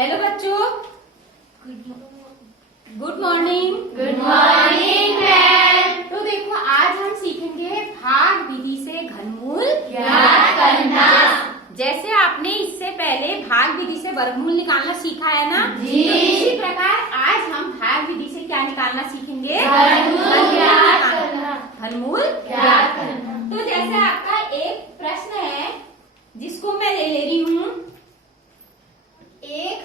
Hello बच्चों, good morning. Good morning ma'am. तो देखो, आज हम सीखेंगे भाग विधि से घनमूल ज्ञात करना। जैसे आपने इससे पहले भाग विधि से वर्गमूल निकालना सीखा है ना, जी। तो इसी प्रकार आज हम भाग विधि से क्या निकालना सीखेंगे? घनमूल ज्ञात करना। घनमूल ज्ञात करना। तो जैसे आपका एक प्रश्न है जिसको मैं ले रही हूँ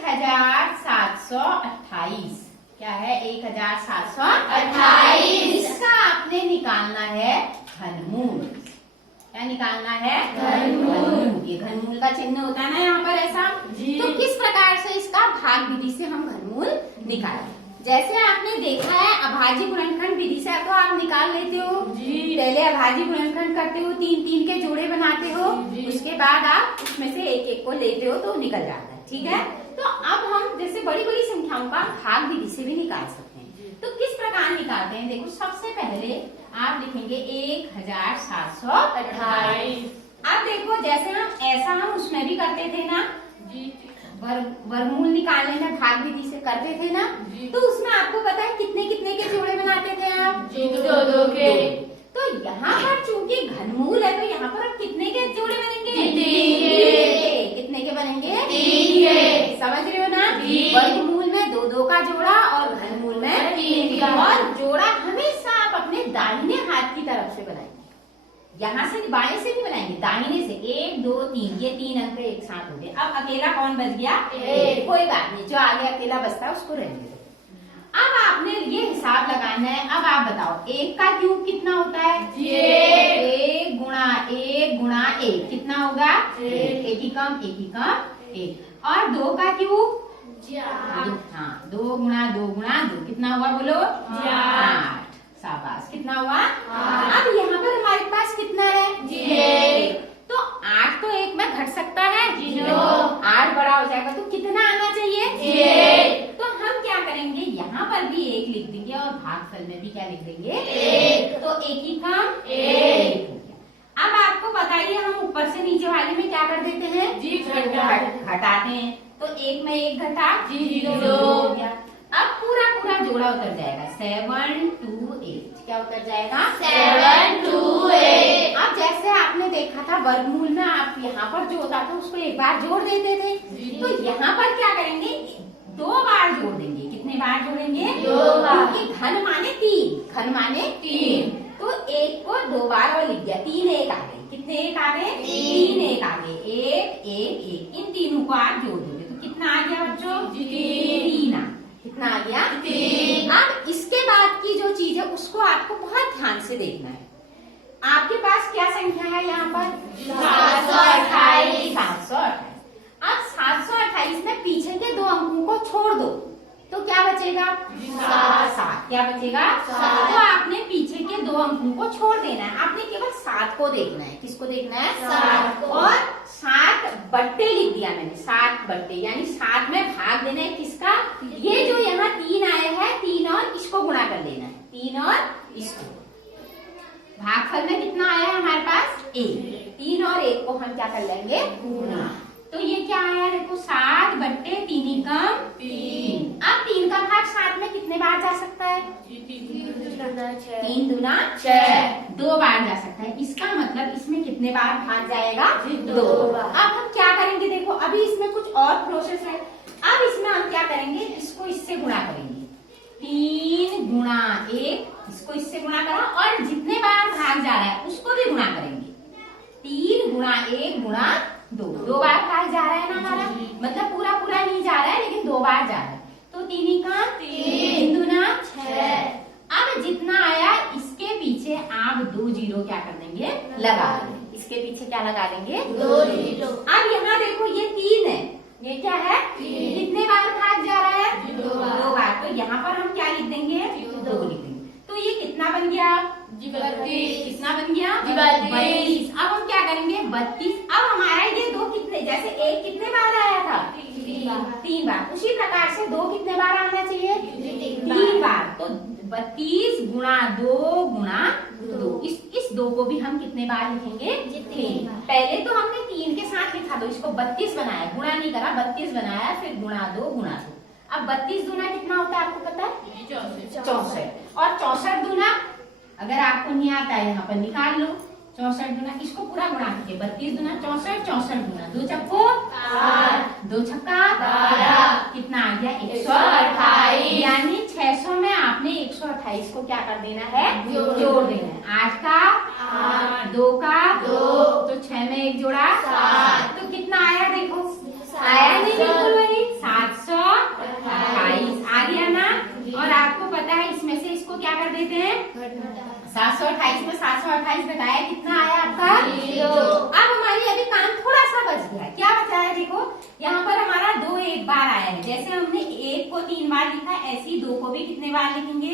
1728। क्या है? 1728। इसका आपने निकालना है घनमूल। क्या निकालना है? घनमूल। ये घनमूल का चिन्ह होता है ना यहाँ पर ऐसा। जी। तो किस प्रकार से इसका भाग विधि से हम घनमूल निकालें? जैसे आपने देखा है अभाज्य गुणनखंड विधि से तो आप निकाल लेते हो। जी। पहले अभाज्य गुणनखंड करते हो, 3-3 के जोड़े बनाते हो। जी। उसके बाद आप उसमें से एक एक को लेते हो तो निकल जाता है। ठीक है। तो अब हम जैसे बड़ी बड़ी संख्याओं का भाग विधि से भी निकाल सकते हैं। तो किस प्रकार निकालते हैं? देखो, सबसे पहले आप लिखेंगे 1728। अब देखो, जैसे हम उसमें भी करते थे ना, वर्गमूल निकालने में भाग विधि से करते थे ना, तो उसमें आपको पता है कितने कितने के जोड़े बनाते थे आप? 2 के। तो यहाँ पर चूंकि घनमूल है तो यहाँ पर अब कितने के जोड़े बनेंगे? 3 के। कितने के बनेंगे? 3 के। समझ रहे हो ना? जी। वर्गमूल में 2-2 का जोड़ा और घनमूल में 3 का। और जोड़ा हमेशा आप अपने दाहिने हाथ की तरफ से बनाएंगे। यहाँ से बाएं से नहीं बनाएंगे, दाहिने से। 1 2 3, ये 3 अंक एक साथ हो गए। अब अकेला कौन बच गया? एक। कोई बात नहीं, जो आगे अकेला बचता है उसको रहने दो। अब आपने ये हिसाब लगाना है। अब आप बताओ, 1 का क्यूब कितना होता है? 1 गुणा 1 गुणा 1 कितना होगा? 1 ही कम 1। और 2 का क्यूब? 4। हाँ, 2 गुणा 2 गुणा 2 कितना हुआ बोलो? 8। शाबाश, कितना हुआ? 8। अब यहाँ पर हमारे पास कितना है? 1। तो 8 तो 1 में घट सकता है। 0। 8 बड़ा हो जाएगा तो कितना आना चाहिए? 1। तो हम क्या करेंगे, यहाँ पर भी 1 लिख देंगे और भागफल में भी क्या लिख देंगे? 1। तो 1 ही कम 1 हो गया। अब आपको बताइए, हम ऊपर से नीचे वाले में क्या कर देते हैं? घटाते हैं। तो 1 में 1 घटा 0 हो गया। अब पूरा जोड़ा उतर जाएगा। 7 2 8 क्या उतर जाएगा? 7 2 8। अब जैसे आपने देखा था वर्गमूल में, आप यहाँ पर जो होता था उसको एक बार जोड़ देते थे। तो यहाँ पर क्या करेंगे? 2 बार जोड़ देंगे। कितने बार जोड़ेंगे? 2 बार। क्योंकि घन माने 3। घन माने 3। तो 1 को 2 बार और लिख दिया। 3 1 आ गए। कितने 1 आ गए? 3 1 आ गए। 1 1 1। इन तीनों को आप जोड़ दोगे तो कितना आ गया बच्चों? 3 आ। कितना आ गया? 3। अब इसके बाद की जो चीज है उसको आपको बहुत ध्यान से देखना है। आपके पास क्या संख्या है यहाँ पर? 728। 728। अब 728 में पीछे के 2 अंकों को छोड़ दो तो क्या बचेगा? 7। क्या बचेगा? 7। तो आपने पीछे के 2 अंकों को छोड़ देना है। आपने केवल 7 को देखना है। किसको देखना है? 7 को। और 7 बट्टे लिख दिया मैंने। 7 बट्टे यानी 7 में भाग देना है। किसका? ये जो यहाँ 3 आए हैं, 3 और इसको गुणा कर लेना है। 3 और इसको। भागफल में कितना आया है हमारे पास? 1। 3 और 1 को हम क्या कर लेंगे? गुणा। तो ये क्या आया? देखो, 7 बट्टे 3 कम 3। अब 3 का भाग 7 में कितने बार जा सकता है? 3 दूना 6। 2 बार जा सकता है। इसका मतलब इसमें कितने बार भाग जाएगा? 2 बार। अब हम क्या करेंगे? देखो, अभी इसमें कुछ और प्रोसेस है। अब इसमें हम क्या करेंगे? इसको इससे गुणा करेंगे। 3 गुणा 1, इसको इससे गुणा करा और जितने बार भाग जा रहा है उसको भी गुणा करेंगे। 3 गुणा 1 गुणा 2 बार भाग जा रहा है ना हमारा। मतलब पूरा नहीं जा रहा है, लेकिन 2 बार जा रहा है। तो 3 का 3 दूना 6। अब जितना आया इसके पीछे आप 2 जीरो क्या कर देंगे? लगा देंगे। इसके पीछे क्या लगा देंगे? 2 जीरो। अब यहाँ देखो, ये 3 है, ये क्या है? 3। कितने बार भाग जा रहा है? 2 बार। 2 बार। तो यहाँ पर हम क्या लिख देंगे? 2 लिख देंगे। तो ये कितना बन गया? 32। कितना बन गया? 32। अब हम क्या करेंगे? 32। अब हमारा ये 2 कितने, जैसे 1 कितने बार आया था? 3 बार। उसी प्रकार से 2 कितने बार आना चाहिए? 3 बार। तो 32 गुणा 2 गुणा 2। इस 2 को भी हम कितने बार लिखेंगे? 3। पहले तो हमने 3 के साथ लिखा, तो इसको 32 बनाया, गुणा नहीं करा, 32 बनाया, फिर गुणा 2 गुणा 2। अब 32 दूना कितना होता है आपको पता है? 64। और 64 दूना अगर आपको नहीं आता है यहाँ पर निकाल लो। 64 दूना इसको पूरा गुणा कीजिए, 32 दूना 64, 64 दूना 2 चक्को 2 छक्का 12, कितना आ गया? 128। यानी 600 में आपने 128 को क्या कर देना है? जोड़ देना है। 8 का 8, 2 का 2, तो 6 में 1 जोड़ा 7, तो कितना आया देखो? आया नहीं? बिल्कुल वही 728 आ गया ना। और आपको पता है इसमें से इसको क्या कर देते हैं? 728 में 728 घटाया, कितना आया आपका? 0। अब हमारी अभी काम थोड़ा सा बच गया। क्या बचा है देखो, यहाँ पर हमारा 2 एक बार आया है। जैसे हमने 1 को 3 बार लिखा है, ऐसे ही 2 को भी कितने बार लिखेंगे?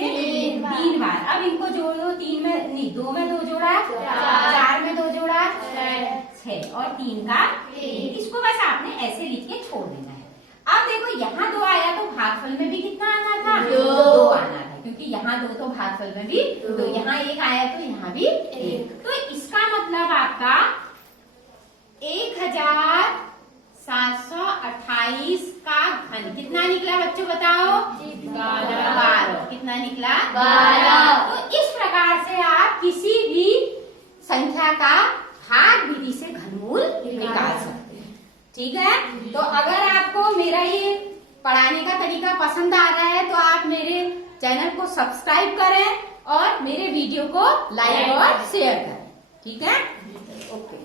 3 बार। अब इनको जोड़ दो, 3 में नहीं, 2 में 2 जोड़ा 4 में 2 जोड़ा 6 और 3 का 3। इसको बस आपने ऐसे लिख के छोड़ देना है। अब देखो यहाँ 2 आया तो भागफल में भी कितना आना था? 2 आना था, क्योंकि यहाँ 2 तो भागफल में भी 2, यहाँ 1 आया तो यहाँ भी 1। तो इसका मतलब आपका 1728 का घन कितना निकला बच्चों बताओ? 12। कितना निकला? 12। तो इस प्रकार से आप किसी भी संख्या का भाग विधि से घनमूल निकाल सकते हैं। ठीक है, तो अगर आपको मेरा ये पढ़ाने का तरीका पसंद आ रहा है तो आप मेरे चैनल को सब्सक्राइब करें और मेरे वीडियो को लाइक और शेयर करें। ठीक है, ओके।